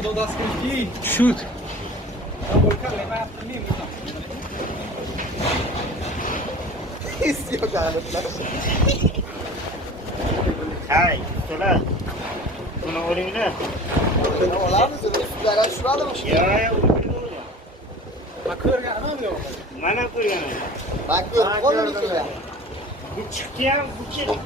Shoot. Hay, ustolar. Buni olinglar. Olamiz, ustiga tushmadimi? Ya, o'tirdim. Ma ko'rganim yo'q. Mana ko'rganim. Ben ko'rib qoldim. Bu chiqdi ham, bu chiqdi.